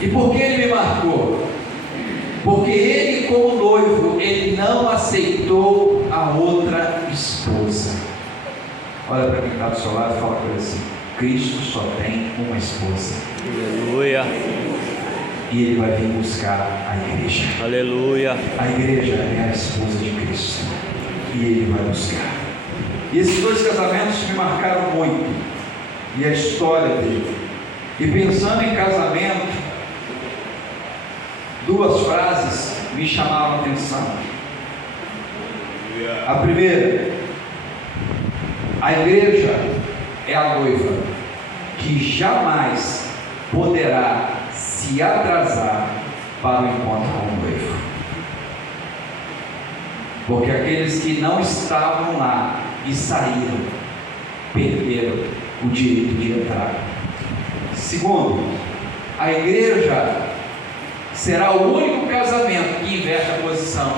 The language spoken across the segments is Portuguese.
E por que ele me marcou? Porque ele, como noivo, ele não aceitou a outra esposa. Olha para quem está do seu lado e fala com ele assim: Cristo só tem uma esposa. Aleluia. E ele vai vir buscar a igreja. Aleluia. A igreja é a esposa de Cristo. E ele vai buscar. E esses dois casamentos me marcaram muito. E a história dele. E pensando em casamento, duas frases me chamaram a atenção. A primeira: a igreja é a noiva que jamais poderá se atrasar para o encontro com o noivo. Porque aqueles que não estavam lá e saíram, perderam o direito de entrar. Segundo, a igreja será o único casamento que inverte a posição.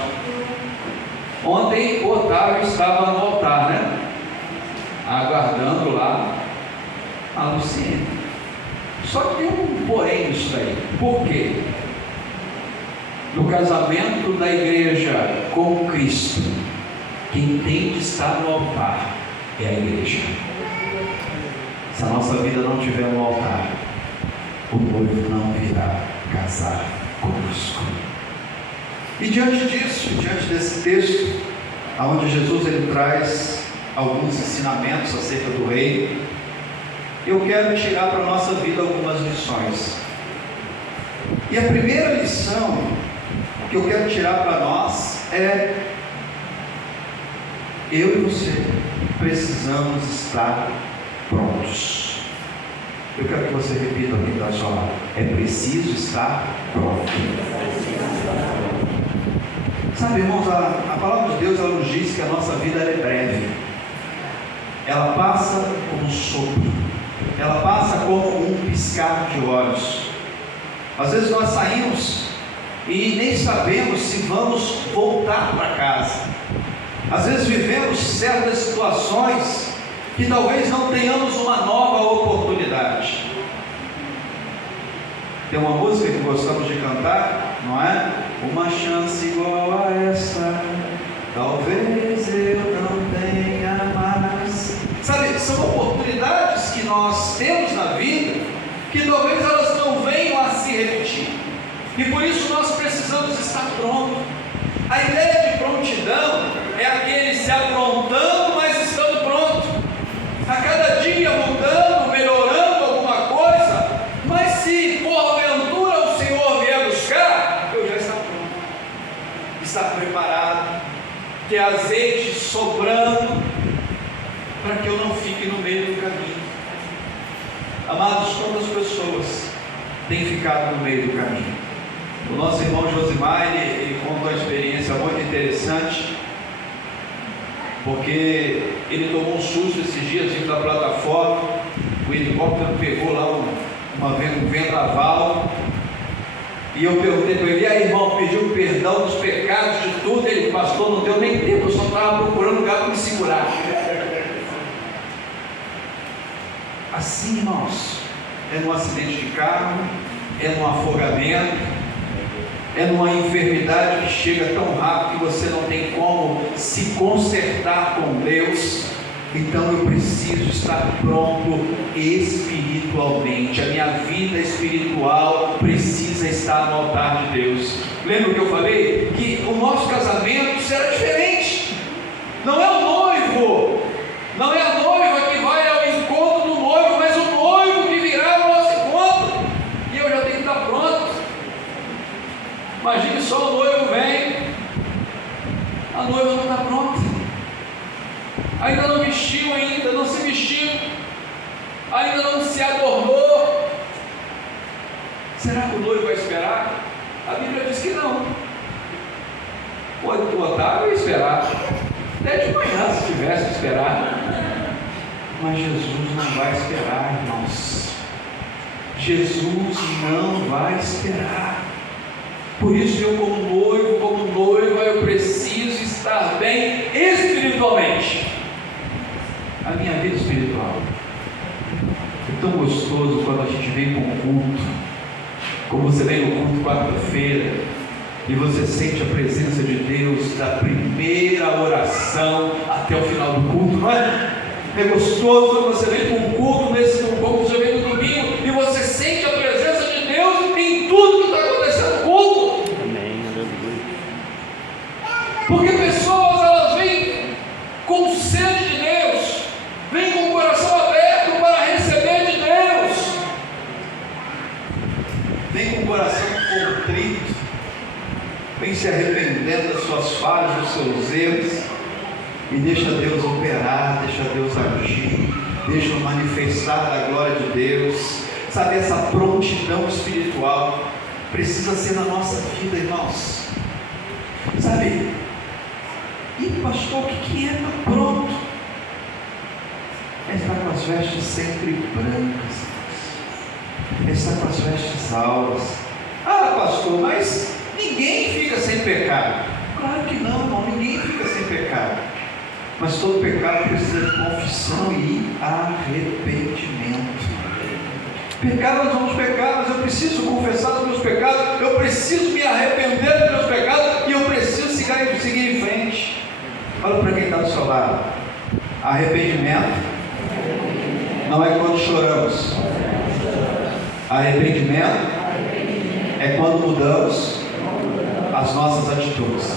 Ontem o Otávio estava no altar, né? Aguardando lá a Luciene. Só que tem um porém nisso aí. Por quê? No casamento da igreja com Cristo, quem tem de estar no altar é a igreja. Se a nossa vida não tiver no altar, o noivo não virá casar conosco. E diante disso, diante desse texto, onde Jesus ele traz alguns ensinamentos acerca do reino, eu quero tirar para a nossa vida algumas lições. E a primeira lição que eu quero tirar para nós é: eu e você precisamos estar prontos. Eu quero que você repita aqui da sua lado: é preciso estar pronto. Sabe, irmãos, a palavra de Deus ela nos diz que a nossa vida ela é breve. Ela passa como um sopro. Ela passa como um piscar de olhos. Às vezes nós saímos e nem sabemos se vamos voltar para casa. Às vezes vivemos certas situações que talvez não tenhamos uma nova oportunidade. Tem uma música que gostamos de cantar, não é? Uma chance igual a essa, talvez eu não tenha mais. Sabe, são oportunidades que nós temos na vida, que talvez elas não venham a se repetir. E por isso nós precisamos estar prontos. A ideia de prontidão é aquele se aprontando, mas estando pronto. A cada dia mudando, melhorando alguma coisa. Mas se porventura o Senhor vier buscar, eu já estou pronto. Estar preparado, ter azeite sobrando, para que eu não fique no meio do caminho. Amados, quantas pessoas têm ficado no meio do caminho? O nosso irmão Josimar, ele contou uma experiência muito interessante, porque ele tomou um susto esses dias vindo da plataforma. O helicóptero pegou lá um vendaval, e eu perguntei para ele: e aí, irmão, pediu perdão dos pecados, de tudo? Ele: pastor, não deu nem tempo, eu só estava procurando lugar para me segurar. Assim, irmãos, é num acidente de carro, é num afogamento, é numa enfermidade que chega tão rápido que você não tem como se consertar com Deus. Então eu preciso estar pronto espiritualmente. A minha vida espiritual precisa estar no altar de Deus. Lembra que eu falei que o nosso casamento será diferente? Não é o noivo, não é a noiva que vai ao encontro do noivo, mas o noivo que virá ao nosso encontro. E eu já tenho que estar pronto. Imagine só, o noivo vem, a noiva não está pronta, ainda não vestiu, ainda não se vestiu, ainda não se adornou. Será que o noivo vai esperar? A Bíblia diz que não. O Otávio ia esperar, até de manhã se tivesse que esperar, mas Jesus não vai esperar, irmãos. Jesus não vai esperar. Por isso eu como noiva, eu preciso estar bem espiritualmente. A minha vida espiritual é tão gostoso quando a gente vem para um culto Como você vem no culto quarta-feira e você sente a presença de Deus da primeira oração até o final do culto, não é? É gostoso quando você vem com um culto nesse, como você vem no domingo, e você sente a presença de Deus em tudo que está acontecendo no culto. Amém, aleluia. Porque pessoas, elas vêm com sede de Deus, vêm com o coração aberto para receber de Deus, vem com o coração contrito, vem se arrependendo das suas falhas, dos seus erros, e deixa Deus operar, deixa Deus agir, deixa manifestar a glória de Deus. Sabe, essa prontidão espiritual precisa ser na nossa vida, irmãos. Sabe, e pastor, o que é estar pronto? É estar com as vestes sempre brancas, é estar com as vestes alvas. Ah, pastor, mas ninguém fica sem pecado. Claro que não, irmão, ninguém fica sem pecado. Mas todo pecado precisa de confissão e arrependimento. Pecado nós vamos pecar, mas eu preciso confessar os meus pecados, eu preciso me arrepender dos meus pecados e eu preciso seguir em frente. Olha para quem está do seu lado. Arrependimento não é quando choramos. Arrependimento é quando mudamos as nossas atitudes.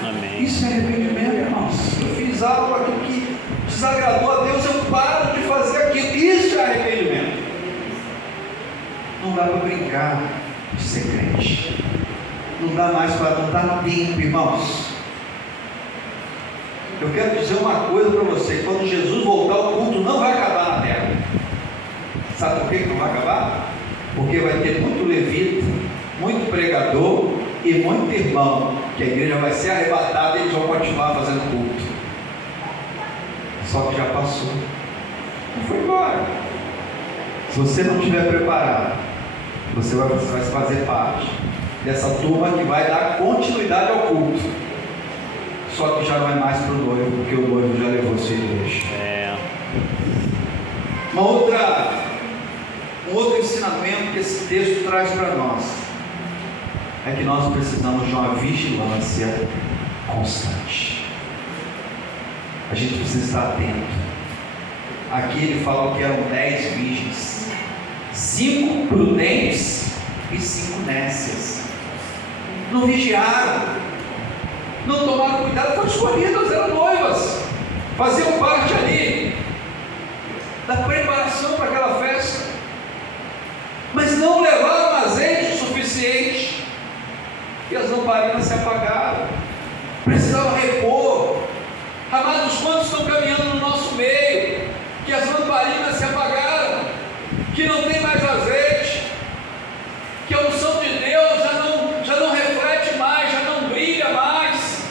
Amém. Isso é arrependimento, irmãos. Eu fiz algo aqui que desagradou a Deus, eu paro de fazer aquilo. Isso é arrependimento. Não dá para brincar de ser crente. Não dá mais para, não dá tempo, irmãos. Eu quero dizer uma coisa para você: quando Jesus voltar, o culto não vai acabar na terra. Sabe por que não vai acabar? Porque vai ter muito levita, muito pregador e muito irmão, que a igreja vai ser arrebatada e eles vão continuar fazendo culto. Só que já passou, não foi embora. Se você não estiver preparado, você vai fazer parte dessa turma que vai dar continuidade ao culto. Só que já não é mais para o noivo, porque o noivo já levou sua igreja. Um outro ensinamento que esse texto traz para nós é que nós precisamos de uma vigilância constante. A gente precisa estar atento. Aqui ele fala que eram 10 virgens, 5 prudentes e 5 nécias. Não vigiaram, não tomaram cuidado, foram escolhidas, eram noivas, faziam parte ali da preparação para aquela festa, mas não levaram azeite suficiente, e as lamparinas se apagaram, precisavam repor. Amados, quantos estão caminhando no nosso meio, que as lamparinas se apagaram, que não tem mais azeite, que a unção de Deus já não reflete mais, já não brilha mais.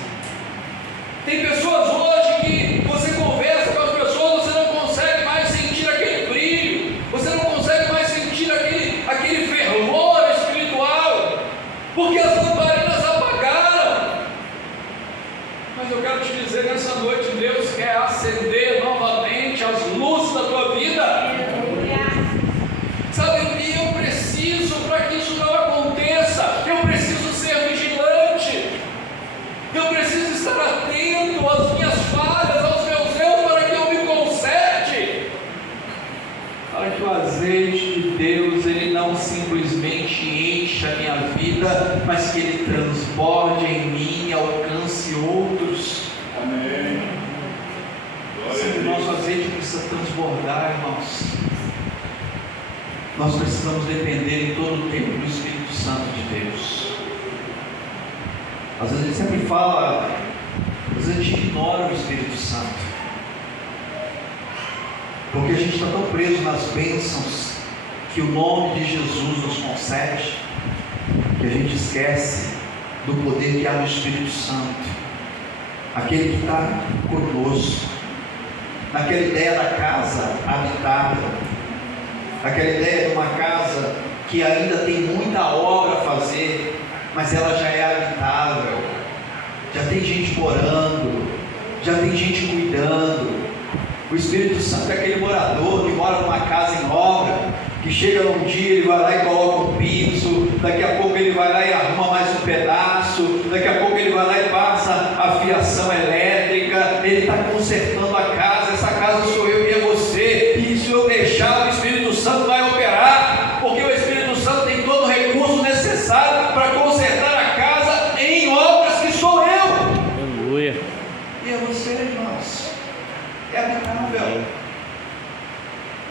Tem pessoas hoje que você conversa com as pessoas, você não consegue mais sentir aquele brilho, você não consegue mais sentir aquele fervor espiritual, porque as lamparinas apagaram. Mas eu quero te dizer nessa noite, Deus quer acender novamente as luzes da tua vida. Sabe, e eu preciso, para que isso não aconteça, eu preciso ser vigilante, eu preciso estar atento às minhas falhas, aos meus erros, para que eu me conserte, para que o azeite de Deus, ele não simplesmente encha a minha vida, mas que ele transborde em mim e alcance outros. Amém. O nosso azeite precisa transbordar, irmãos. Nós precisamos depender em todo o tempo do Espírito Santo de Deus. Às vezes a gente sempre fala, às vezes a gente ignora o Espírito Santo, porque a gente está tão preso nas bênçãos que o nome de Jesus nos concede, que a gente esquece do poder que há no Espírito Santo, aquele que está conosco, naquela ideia da casa habitada, aquela ideia de uma casa que ainda tem muita obra a fazer, mas ela já é habitável, já tem gente morando, já tem gente cuidando. O Espírito Santo é aquele morador que mora numa casa em obra, que chega num dia, ele vai lá e coloca um piso, daqui a pouco ele vai lá e arruma mais um pedaço, daqui a pouco ele vai lá e passa a fiação elétrica, ele está consertando a casa. Essa casa sou eu e é você, e se eu deixar, o Espírito Santo vai operar, porque o Espírito Santo tem todo o recurso necessário para consertar a casa em obras que sou eu. Aleluia. E é você, irmãos, é habitável,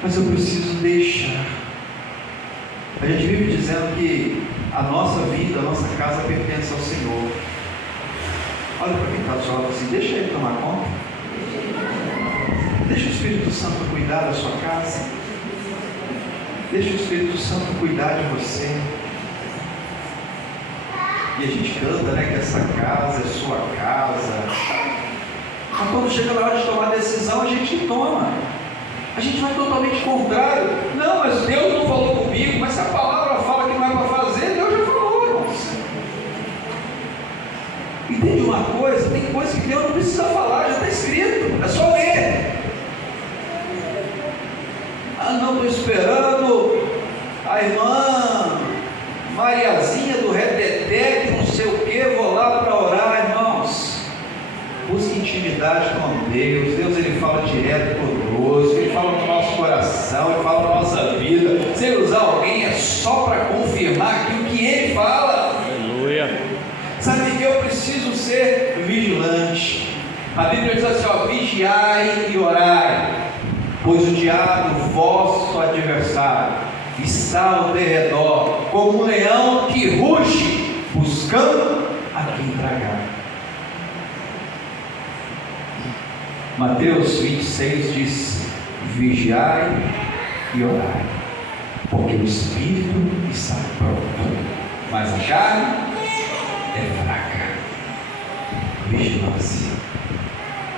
mas eu preciso deixar. A gente vive dizendo que a nossa vida, a nossa casa pertence ao Senhor. Olha para quem está do seu lado assim, deixa ele tomar conta. Deixa o Espírito Santo cuidar da sua casa. Deixa o Espírito Santo cuidar de você. E a gente canta, né, que essa casa é sua casa. Mas quando chega na hora de tomar decisão, a gente toma. A gente vai totalmente contrário. Não, mas Deus não falou comigo. Mas se a palavra fala que não é para fazer, Deus já falou, irmãos. Entende uma coisa? Tem coisa que Deus não precisa falar, já está escrito. É só ler. Ah, não, estou esperando a irmã Mariazinha do Reteté, que não sei o que, vou lá para orar, irmãos. Busque intimidade com Deus. Deus, ele fala direto conosco, ele fala no nosso coração, ele fala na nossa vida. Se ele usar alguém, é só para confirmar aquilo que ele fala. Aleluia. Sabe que eu preciso ser vigilante. A Bíblia diz assim, ó, vigiai e orai, pois o diabo, vosso adversário, está ao derredor, como um leão que ruge, buscando a quem tragar. Mateus 26 diz, vigiai e orai, porque o espírito está pronto, mas a carne é fraca. Vigilância.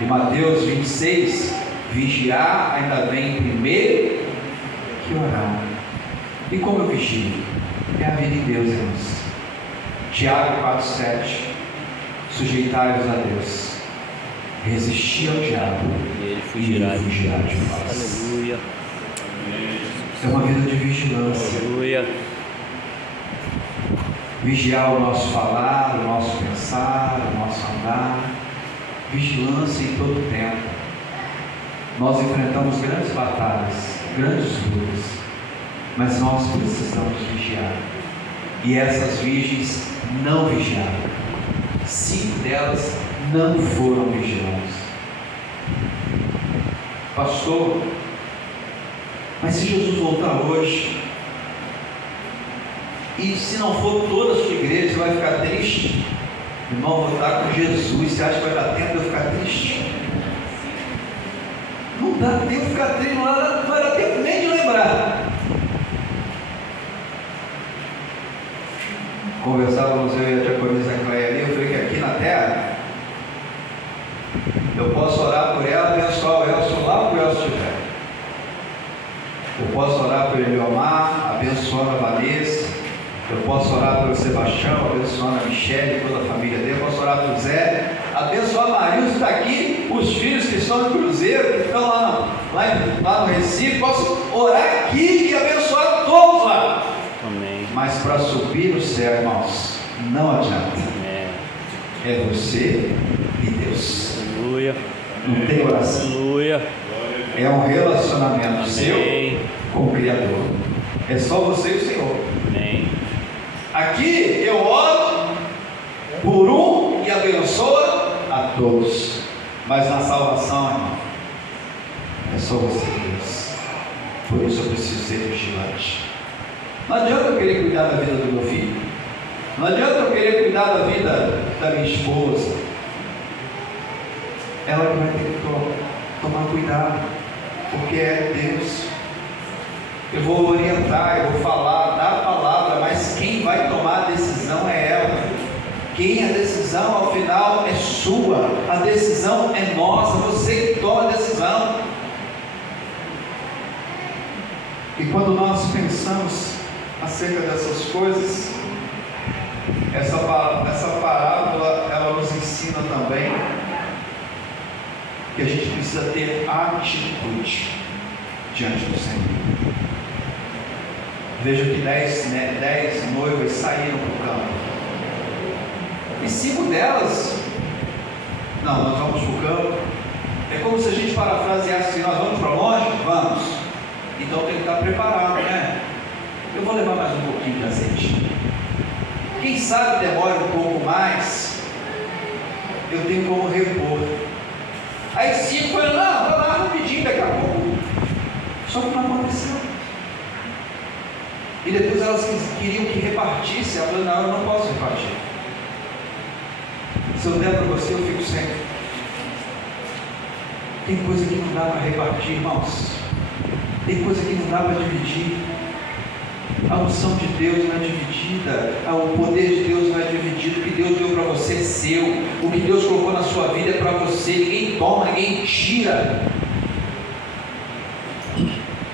E Mateus 26, vigiar ainda vem primeiro que orar. E como eu vigio? É a vida em Deus, irmãos. Tiago 4,7, sujeitai-vos a Deus, resistir ao diabo, E ele fugirá de vós. Aleluia. É uma vida de vigilância. Aleluia. Vigiar o nosso falar, o nosso pensar, o nosso andar. Vigilância em todo o tempo. Nós enfrentamos grandes batalhas, grandes lutas, mas nós precisamos vigiar. E essas virgens não vigiaram. 5 delas não foram vigilantes. Pastor, mas se Jesus voltar hoje, e se não for toda a sua igreja, você vai ficar triste? Irmão, vou estar com Jesus. Você acha que vai dar tempo de eu ficar triste? Não dá tempo de ficar triste, não vai dar tempo nem de lembrar. Conversávamos eu e a diaconisa Cleia ali, eu falei que aqui na terra eu posso orar por ela, abençoar o Elcio lá onde o Elcio estiver. Eu posso orar por Eliomar, abençoando a Vanessa. Eu posso orar pelo Sebastião, abençoando a Michelle e toda a família dele. Eu posso orar pelo Zé, abençoar a Marilson, está aqui, os filhos que estão no Cruzeiro, que estão lá no Recife. Posso orar aqui e abençoar todos lá. Amém. Mas para subir no céu, irmãos, não adianta. É você e Deus. Aleluia. Não tem oração. Aleluia. É um relacionamento Amém. seu com o Criador. É só você e o Senhor. Amém. Aqui eu oro por um e abençoa a todos. Mas na salvação, irmão, é só você e Deus. Por isso eu preciso ser vigilante. Não adianta eu querer cuidar da vida do meu filho. Não adianta eu querer cuidar da vida da minha esposa. Ela que vai ter que tomar cuidado, porque é Deus. Eu vou orientar, eu vou falar, dar a palavra, mas quem vai tomar a decisão é ela. A decisão ao final é sua, a decisão é nossa, você que toma a decisão. E quando nós pensamos acerca dessas coisas, essa parábola ela nos ensina também que a gente precisa ter atitude diante do Senhor. Veja que 10 noivas saíram para o campo. E 5 delas, não, nós vamos para o campo. É como se a gente parafraseasse assim: nós vamos para longe? Vamos. Então tem que estar preparado, né? Eu vou levar mais um pouquinho de azeite. Quem sabe demora um pouco mais, eu tenho como repor. Aí 5 falaram: não, vai lá rapidinho, daqui a pouco. Só que não aconteceu. E depois elas queriam que repartisse. Ela falou: não, eu não posso repartir. Se eu der para você, eu fico sem. Tem coisa que não dá para repartir, irmãos. Tem coisa que não dá para dividir. A unção de Deus não é dividida. O poder de Deus não é dividido. O que Deus deu para você é seu. O que Deus colocou na sua vida é para você. Ninguém toma, ninguém tira.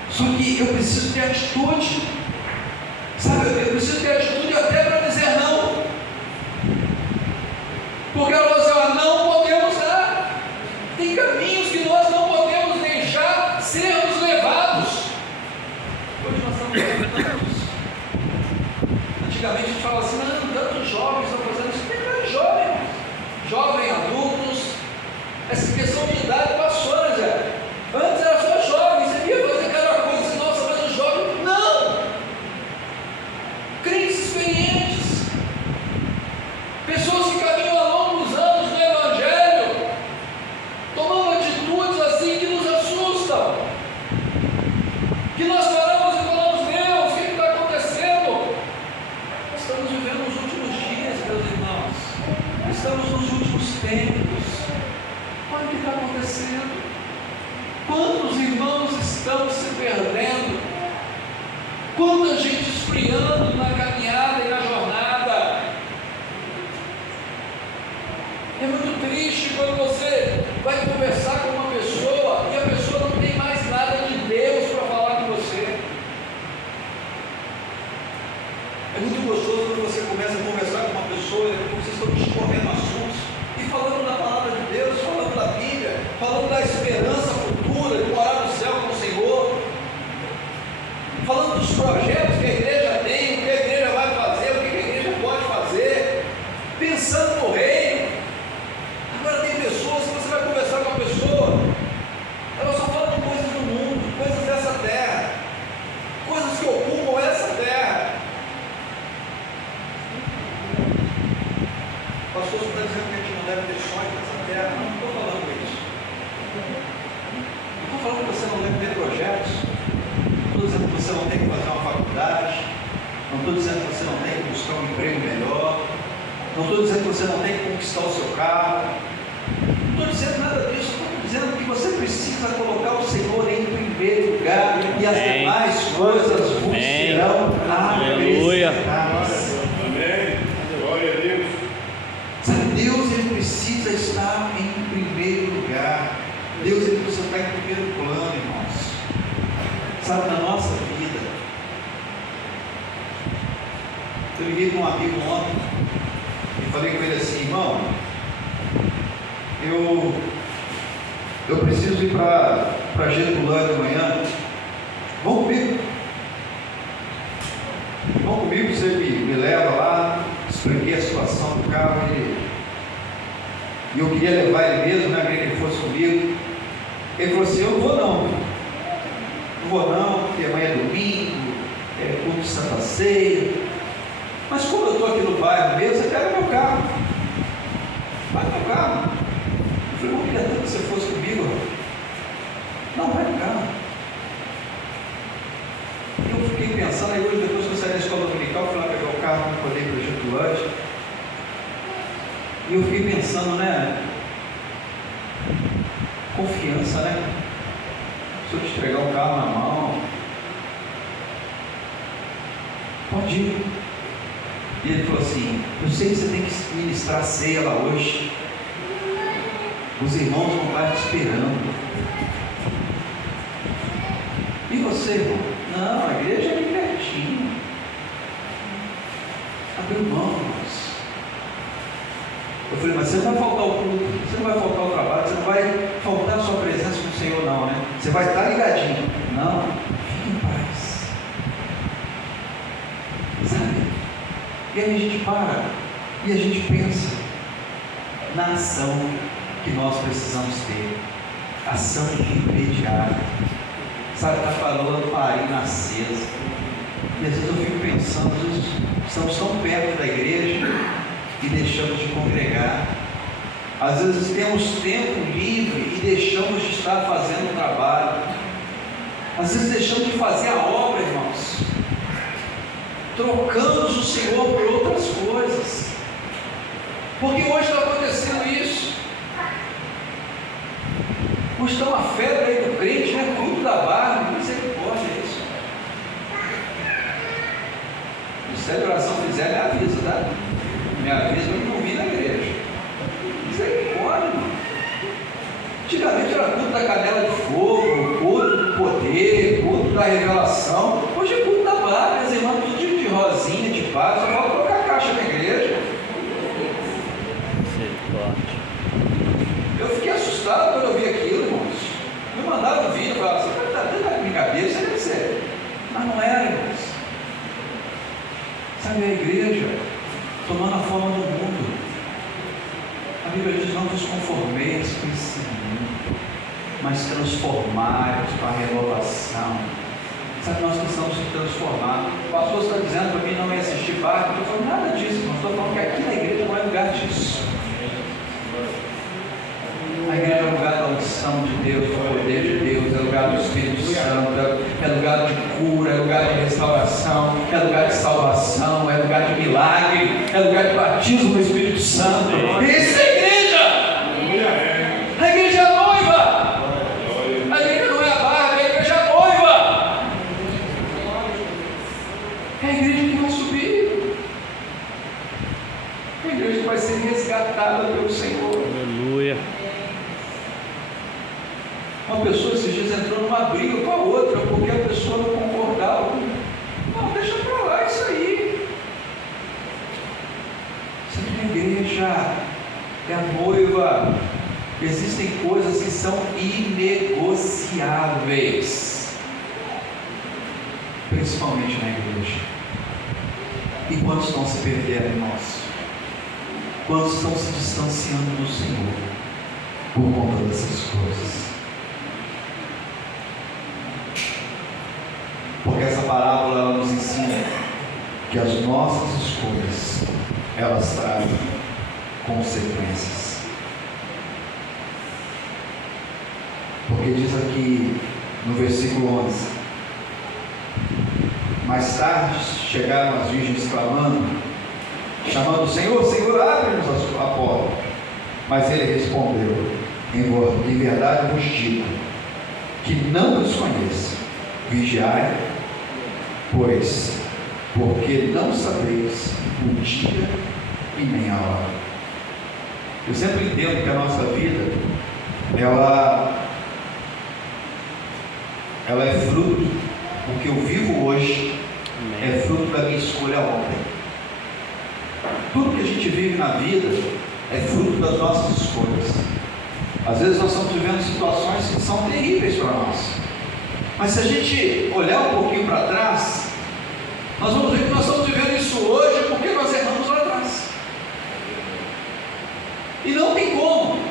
Só que eu preciso ter atitude. Sabe, eu preciso ter atitude até para dizer não. Porque ela falou assim: não podemos dar. Tem caminhos que nós não podemos deixar sermos levados. Hoje nós estamos vendo tantos. Antigamente a gente fala assim: não, tantos jovens estão fazendo isso. Tem mais jovens, jovem, adultos. Essa questão de idade passou, né, Zé? Antes era só jovem, você via fazer cada coisa assim: nossa, mas o jovem. Não! Crentes experientes, pessoas que caminham há longos anos no Evangelho, tomando atitudes assim que nos assustam, que nós paramos e falamos: Deus, o que está acontecendo? Nós estamos vivendo os últimos dias, meus irmãos, estamos nos últimos tempos. Olha o que está acontecendo. Quantos irmãos estão se perdendo? Quanta gente esfriando na caminhada e na jornada. É muito triste quando você vai conversar com uma pessoa e a pessoa não tem mais nada de Deus para falar com você. É muito gostoso quando você começa a conversar com uma pessoa e vocês estão discorrendo assuntos e falando da palavra de Deus, falando da Bíblia, falando da esperança futura, de morar no céu com o Senhor, falando dos projetos que a igreja tem, o que a igreja vai fazer, o que a igreja pode fazer, pensando no reino. Agora tem pessoas que você vai conversar com a pessoa, ela só fala de coisas do mundo, coisas dessa terra, coisas que ocupam essa terra. O pastor está dizendo que a gente não deve ter sonhos nessa terra. Não estou falando isso. Não estou falando que você não deve ter projetos. Não estou dizendo que você não tem que fazer uma faculdade. Não estou dizendo que você não tem que buscar um emprego melhor. Não estou dizendo que você não tem que conquistar o seu carro. Não estou dizendo nada disso. Estou dizendo que você precisa colocar o Senhor em primeiro lugar e as demais coisas vos serão acrescentadas. Amém. Glória a Deus. Sabe, Deus, ele precisa estar em primeiro lugar. Deus, ele precisa estar em primeiro plano, irmãos. Sabe, na nossa vida. Eu liguei para um amigo ontem e falei com ele assim: irmão, eu preciso ir para Getulândia amanhã. Vamos comigo? Vamos comigo, você me leva lá. Expliquei a situação do carro e eu queria levar ele mesmo, né? Queria que ele fosse comigo. Ele falou assim: eu não vou não. Não vou não, porque amanhã é domingo, é culto de Santa Ceia. Mas como eu estou aqui no bairro mesmo, você pega meu carro. Vai no meu carro. Eu falei: eu queria tanto que você fosse comigo. Não, vai no carro. Eu fiquei pensando, aí hoje, depois que eu saí da escola dominical, eu fui lá pegar o carro para poder ir para o Getulândia. E eu fiquei pensando, né? Confiança, né? Se eu te entregar o carro na mão, pode ir. E ele falou assim: eu sei que você tem que ministrar ceia lá hoje. Os irmãos vão estar te esperando. E você, irmão? Não, a igreja é ali pertinho. Abriu mão, irmãos. Eu falei: mas você não vai faltar o culto, você não vai faltar o trabalho, você não vai faltar a sua presença com o Senhor, não, né? Você vai estar ligadinho. Não, fique em paz. E aí a gente para e a gente pensa na ação que nós precisamos ter, ação imediata. Sabe, está falando farinha acesa. E às vezes eu fico pensando, às vezes estamos tão perto da igreja e deixamos de congregar. Às vezes temos tempo livre e deixamos de estar fazendo o trabalho. Às vezes deixamos de fazer a obra, irmãos. Trocamos o Senhor por outras coisas. Porque hoje está acontecendo isso. Hoje está uma febre aí do crente, né? Culto da barra, misericórdia é isso. Se a oração fizer, me avisa, tá? Me avisa para eu não vir na igreja. Misericórdia, irmão. Antigamente era culto da canela de fogo, culto do poder, culto da revelação. Hoje é culto da barra, as irmãs tudo de rosinha, de paz, só falta colocar caixa na igreja. Misericórdia. Eu fiquei assustado quando eu vi aquilo, irmãos. Me mandaram vídeo e falaram, você está dando brincadeira, isso é sério. Mas não era, irmãos. Sabe, a igreja tomando a forma do mundo. A Bíblia diz, não vos conformeis com esse mundo, mas transformai-vos com a renovação. Sabe, nós precisamos se transformar. O pastor está dizendo para mim não é assistir barco, eu estou falando nada disso, não estou falando que aqui na igreja não é lugar disso. A igreja é lugar da unção de Deus, do poder de Deus, é lugar do Espírito Santo, é lugar de cura, é lugar de restauração, é lugar de salvação, é lugar de milagre, é lugar de batismo do Espírito Santo. Isso é a igreja! A igreja é a noiva! A igreja não é a barra, a igreja é a noiva! É a igreja que vai subir, é a igreja que vai ser resgatada pelo Senhor. Aleluia. Uma pessoa esses dias entrou numa briga com a outra, porque a pessoa não concordava. Não, deixa para lá isso aí. Isso aqui na igreja é a noiva. Existem coisas que são inegociáveis, principalmente na igreja. E quantos estão se perdendo, irmãos? Quantos estão se distanciando do Senhor por conta dessas coisas? Porque essa parábola ela nos ensina que as nossas escolhas elas trazem consequências. Porque diz aqui no versículo 11: mais tarde chegaram as virgens clamando, chamando o Senhor, Senhor, abre-nos a porta. Mas ele respondeu, em verdade vos digo que não os conheço. Vigiai, pois, porque não sabeis o dia e nem a hora. Eu sempre entendo que a nossa vida, ela é fruto, o que eu vivo hoje é fruto da minha escolha ontem. Tudo que a gente vive na vida é fruto das nossas escolhas. Às vezes nós estamos vivendo situações que são terríveis para nós. Mas se a gente olhar um pouquinho para trás, nós vamos ver que nós estamos vivendo isso hoje porque nós erramos lá atrás. E não tem como.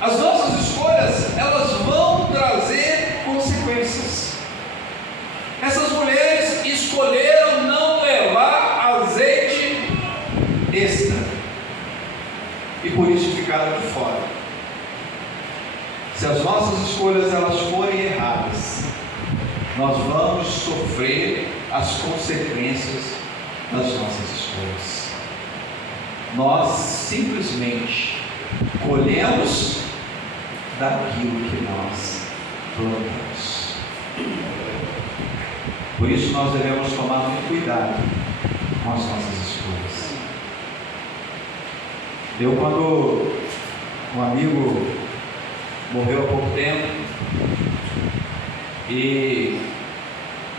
As nossas escolhas, elas vão trazer consequências. Essas mulheres escolheram não levar azeite extra. E por isso ficaram de fora. Se as nossas escolhas elas forem erradas, nós vamos sofrer as consequências das nossas escolhas. Nós simplesmente colhemos daquilo que nós plantamos. Por isso nós devemos tomar muito cuidado com as nossas escolhas. Quando um amigo morreu há pouco tempo, e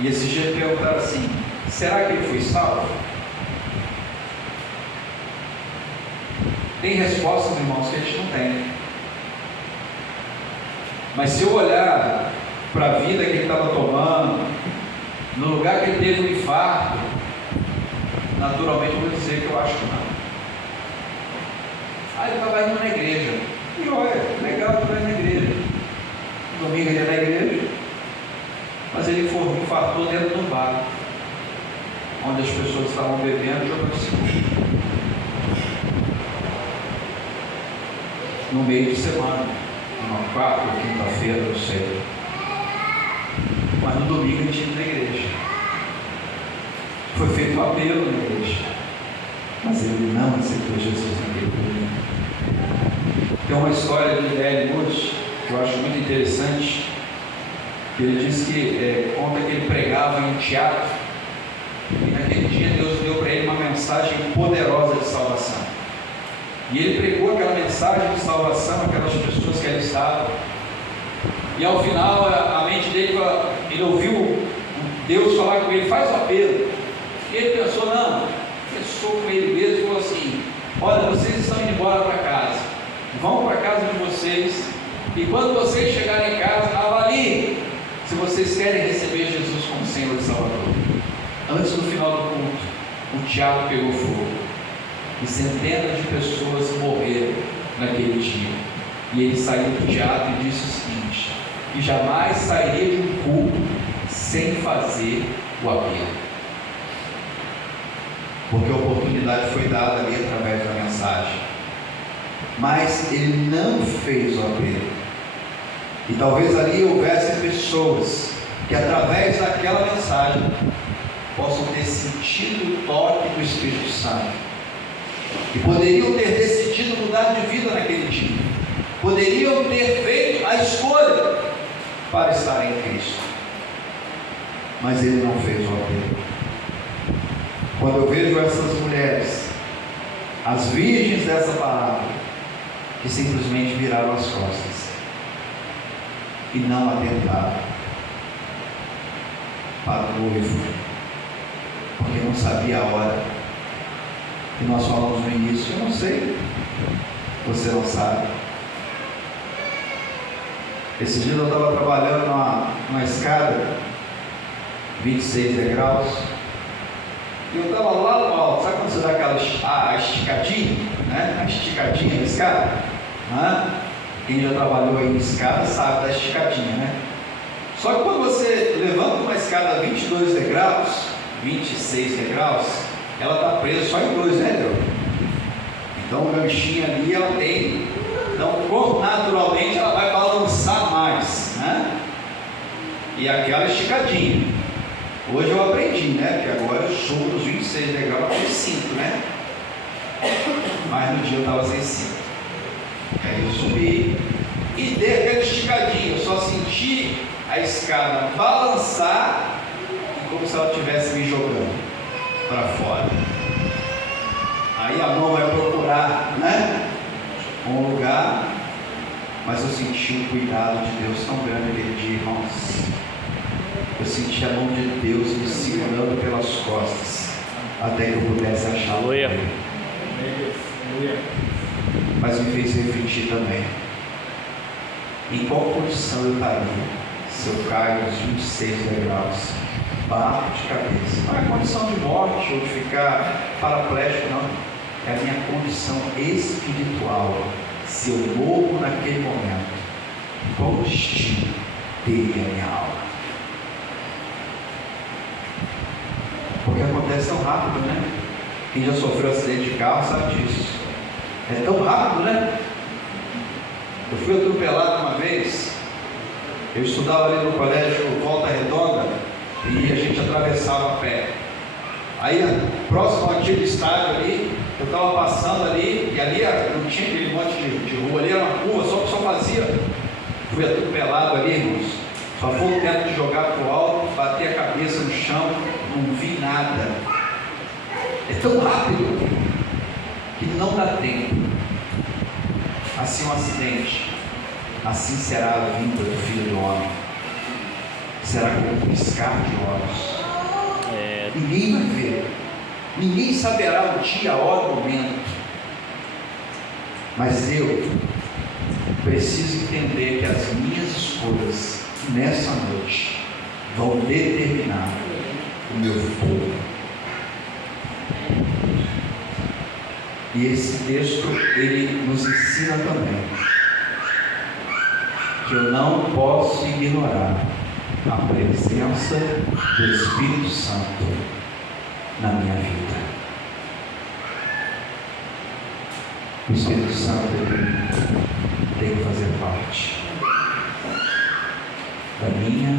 esse dia perguntaram assim: será que ele foi salvo? Tem respostas, irmãos, que a gente não tem. Mas se eu olhar para a vida que ele estava tomando, no lugar que ele teve um infarto, naturalmente eu vou dizer que eu acho que não. Ele estava indo na igreja. E olha, legal, estava indo na igreja. Domingo ele ia na igreja, mas ele infartou dentro do bar, onde as pessoas estavam bebendo e jogando sinuca. No meio de semana, uma quarta ou quinta-feira, não sei. Mas no domingo ele tinha ido na igreja. Foi feito um apelo na igreja, mas ele não aceitou Jesus naquele domingo. Tem uma história de D.L. Moody que eu acho muito interessante, que ele diz que conta que ele pregava em um teatro, e naquele dia Deus deu para ele uma mensagem poderosa de salvação. E ele pregou aquela mensagem de salvação àquelas pessoas que ali estavam. E ao final a mente dele, ele ouviu Deus falar com ele, faz o apelo. E ele pensou com ele mesmo e falou assim: olha, vocês estão indo embora para casa, vão para a casa de vocês, e quando vocês chegarem em casa, avaliem se vocês querem receber Jesus como Senhor e Salvador. Antes do final do culto, o teatro pegou fogo, e centenas de pessoas morreram naquele dia. E ele saiu do teatro e disse o seguinte: que jamais sairia de um culto sem fazer o apelo, porque a oportunidade foi dada ali através da mensagem, mas ele não fez o apelo. E talvez ali houvesse pessoas que através daquela mensagem possam ter sentido o toque do Espírito Santo, e poderiam ter decidido mudar de vida naquele dia, poderiam ter feito a escolha para estar em Cristo, mas ele não fez o apelo. Quando eu vejo essas mulheres, as virgens dessa palavra, que simplesmente viraram as costas e não atentaram para o noivo, porque não sabia a hora. E nós falamos no início: eu não sei, você não sabe. Esses dias eu estava trabalhando numa escada, 26 degraus, e eu estava lá no alto. Sabe quando você dá aquela esticadinha, né? A esticadinha da escada? Quem já trabalhou aí em escada sabe da esticadinha, né? Só que quando você levanta uma escada 22 degraus, 26 degraus, ela está presa só em 2, né, Deus? Então o ganchinho ali ela tem, então naturalmente ela vai balançar mais, né? E aquela esticadinha. Hoje eu aprendi, né? Porque agora eu subo dos 26 degraus para os 5, né? Mas no dia eu estava sem 5. Aí eu subi e dei aquela esticadinha. Eu só senti a escada balançar, como se ela estivesse me jogando para fora. Aí a mão vai procurar, né? Um lugar, mas eu senti um cuidado de Deus tão grande aquele dia, irmãos. Eu senti a mão de Deus me segurando pelas costas, até que eu pudesse achar. Aleluia. Mas me fez refletir também: em qual condição eu estaria se eu caio nos 26 degraus, bato de cabeça? Não é condição de morte ou de ficar paraplégico, não. É a minha condição espiritual. Se eu morro naquele momento, qual destino teria a minha alma? Porque acontece tão rápido, né? Quem já sofreu acidente de carro sabe disso. É tão rápido, né? Eu fui atropelado uma vez. Eu estudava ali no colégio Volta Redonda e a gente atravessava a pé. Aí, próximo ao antigo estádio ali, eu estava passando ali, e ali não tinha aquele monte de rua, ali era uma rua, só fazia. Fui atropelado ali, irmãos. Só foi o teto de jogar para o alto, bater a cabeça no chão, não vi nada. É tão rápido que não dá tempo. Assim um acidente, assim será a vinda do Filho do Homem. Será como um piscar de olhos. Ninguém vai ver, ninguém saberá o dia, a hora, o momento. Mas eu preciso entender que as minhas escolhas nessa noite vão determinar o meu futuro. E esse texto, ele nos ensina também que eu não posso ignorar a presença do Espírito Santo na minha vida. O Espírito Santo, ele tem que fazer parte da minha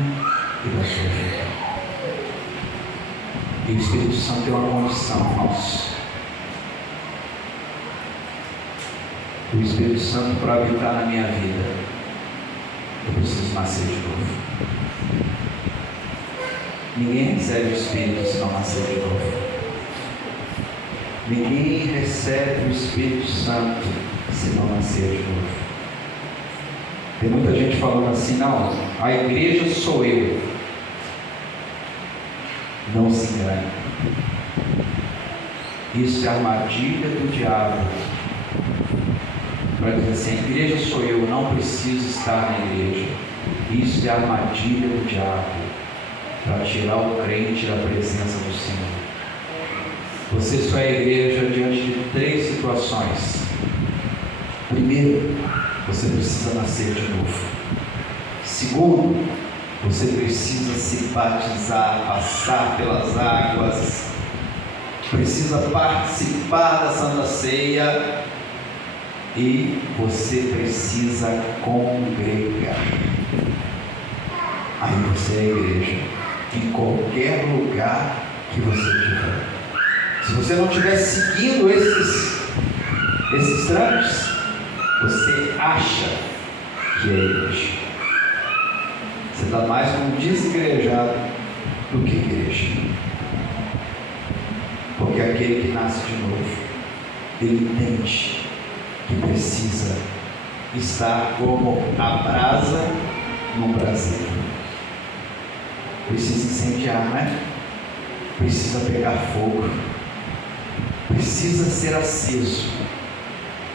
e da sua vida. E o Espírito Santo tem uma condição, irmãos. O Espírito Santo, para habitar na minha vida, eu preciso nascer de novo. Ninguém recebe o Espírito se não nascer de novo. Ninguém recebe o Espírito Santo se não nascer de novo. Tem muita gente falando assim: não, a igreja sou eu. Não se engane. Isso é armadilha do diabo. Para dizer assim: a igreja sou eu, não preciso estar na igreja. Isso é armadilha do diabo, para tirar o crente da presença do Senhor. Você só é igreja diante de 3 situações. Primeiro, você precisa nascer de novo. Segundo, você precisa se batizar, passar pelas águas, precisa participar da Santa Ceia e você precisa congregar. Aí você é igreja em qualquer lugar que você estiver. Se você não estiver seguindo esses trâmites, você acha que é igreja. Você está mais como desigrejado do que igreja. Porque aquele que nasce de novo, ele entende que precisa estar como a brasa no braseiro. Precisa incendiar, né? Precisa pegar fogo. Precisa ser aceso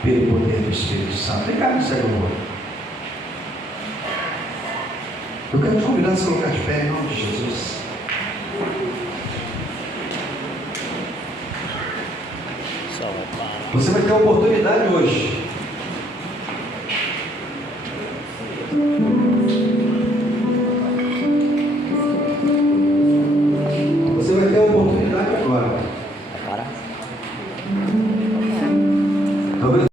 pelo poder do Espírito Santo. Vem cá no céu, eu quero te convidar a se colocar de pé em nome de Jesus. Você vai ter a oportunidade hoje